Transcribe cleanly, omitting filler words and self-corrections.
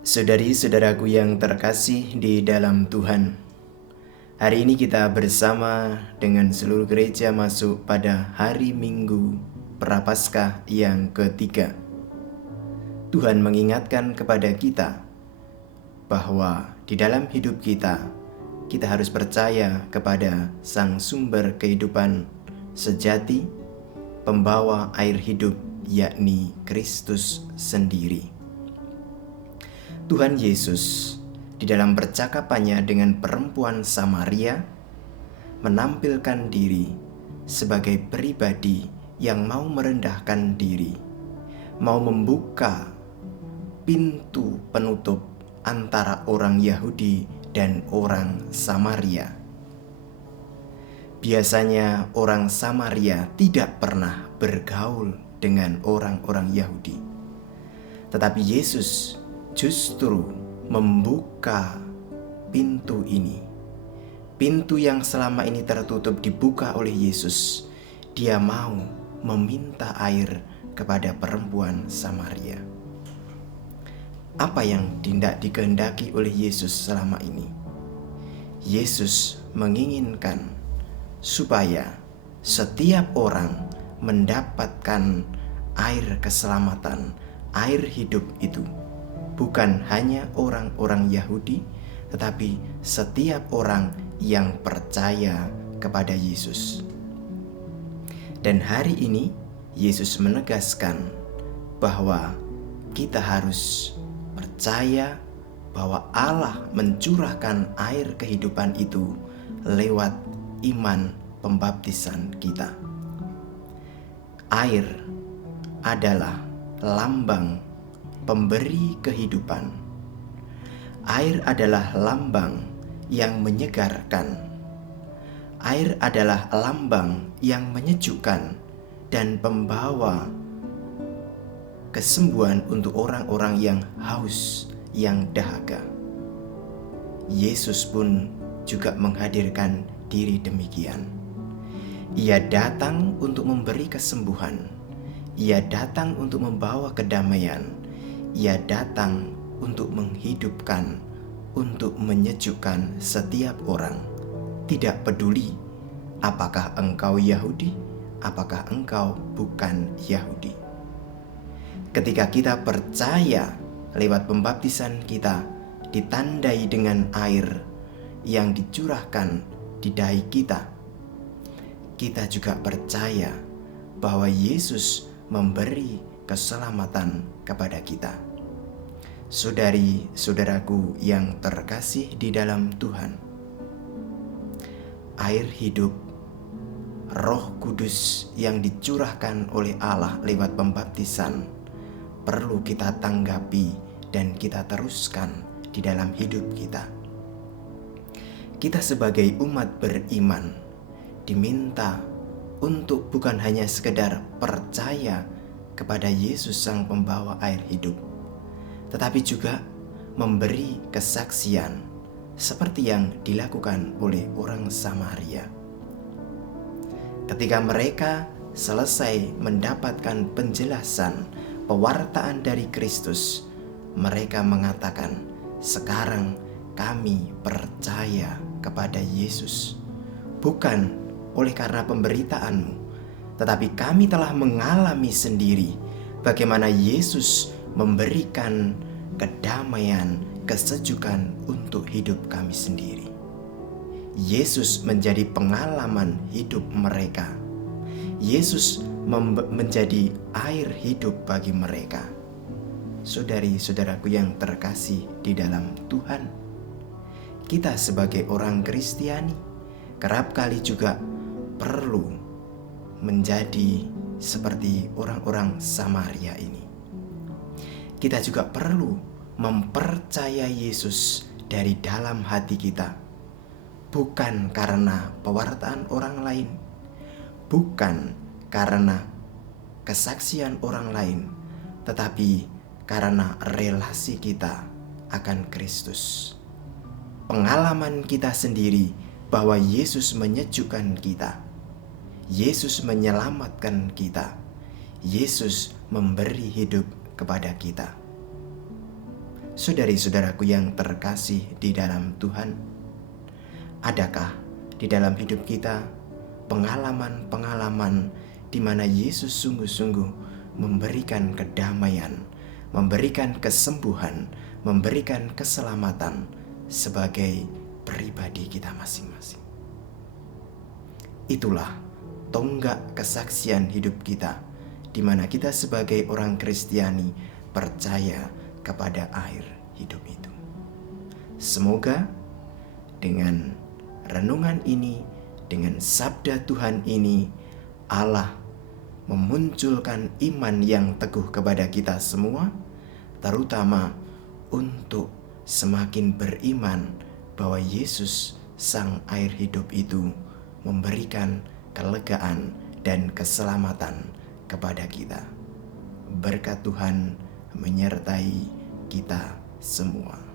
Saudari-saudaraku yang terkasih di dalam Tuhan, hari ini kita bersama dengan seluruh gereja masuk pada hari Minggu Prapaskah yang ketiga. Tuhan mengingatkan kepada kita bahwa di dalam hidup kita harus percaya kepada Sang Sumber kehidupan sejati, pembawa air hidup, yakni Kristus sendiri. Tuhan Yesus di dalam percakapannya dengan perempuan Samaria menampilkan diri sebagai pribadi yang mau merendahkan diri, mau membuka pintu penutup antara orang Yahudi dan orang Samaria. Biasanya orang Samaria tidak pernah bergaul dengan orang-orang Yahudi, tetapi Yesus justru membuka pintu ini. Pintu yang selama ini tertutup dibuka oleh Yesus. Dia mau meminta air kepada perempuan Samaria. Apa yang tidak dikehendaki oleh Yesus selama ini? Yesus menginginkan supaya setiap orang mendapatkan air keselamatan, air hidup itu. Bukan hanya orang-orang Yahudi, tetapi setiap orang yang percaya kepada Yesus. Dan hari ini Yesus menegaskan bahwa kita harus percaya bahwa Allah mencurahkan air kehidupan itu lewat iman pembaptisan kita. Air adalah lambang pemberi kehidupan. Air adalah lambang yang menyegarkan. Air adalah lambang yang menyejukkan dan pembawa kesembuhan untuk orang-orang yang haus, yang dahaga. Yesus pun juga menghadirkan diri demikian. Ia datang untuk memberi kesembuhan. Ia datang untuk membawa kedamaian. Ia datang untuk menghidupkan, untuk menyejukkan setiap orang. Tidak peduli apakah engkau Yahudi, apakah engkau bukan Yahudi. Ketika kita percaya lewat pembaptisan kita ditandai dengan air yang dicurahkan di dahi kita, kita juga percaya bahwa Yesus memberi keselamatan kepada kita. Saudari-saudaraku yang terkasih di dalam Tuhan, air hidup, Roh Kudus yang dicurahkan oleh Allah lewat pembaptisan perlu kita tanggapi dan kita teruskan di dalam hidup kita. Kita sebagai umat beriman diminta untuk bukan hanya sekedar percaya kepada Yesus Sang Pembawa air hidup, tetapi juga memberi kesaksian seperti yang dilakukan oleh orang Samaria. Ketika mereka selesai mendapatkan penjelasan, pewartaan dari Kristus, mereka mengatakan, "Sekarang kami percaya kepada Yesus, bukan oleh karena pemberitaanmu, tetapi kami telah mengalami sendiri bagaimana Yesus memberikan kedamaian, kesejukan untuk hidup kami sendiri." Yesus menjadi pengalaman hidup mereka. Yesus menjadi air hidup bagi mereka. Saudari-saudaraku yang terkasih di dalam Tuhan, kita sebagai orang Kristiani kerap kali juga perlu menjadi seperti orang-orang Samaria ini. Kita juga perlu mempercayai Yesus dari dalam hati kita, bukan karena pewartaan orang lain, bukan karena kesaksian orang lain, tetapi karena relasi kita akan Kristus. Pengalaman kita sendiri bahwa Yesus menyejukkan kita, Yesus menyelamatkan kita, Yesus memberi hidup kepada kita. Saudari-saudaraku yang terkasih di dalam Tuhan, adakah di dalam hidup kita pengalaman-pengalaman di mana Yesus sungguh-sungguh memberikan kedamaian, memberikan kesembuhan, memberikan keselamatan sebagai pribadi kita masing-masing? Itulah tonggak kesaksian hidup kita, di mana kita sebagai orang Kristiani percaya kepada air hidup itu. Semoga dengan renungan ini, dengan sabda Tuhan ini, Allah memunculkan iman yang teguh kepada kita semua, terutama untuk semakin beriman bahwa Yesus, Sang Air Hidup itu, memberikan kelegaan dan keselamatan kepada kita. Berkat Tuhan menyertai kita semua.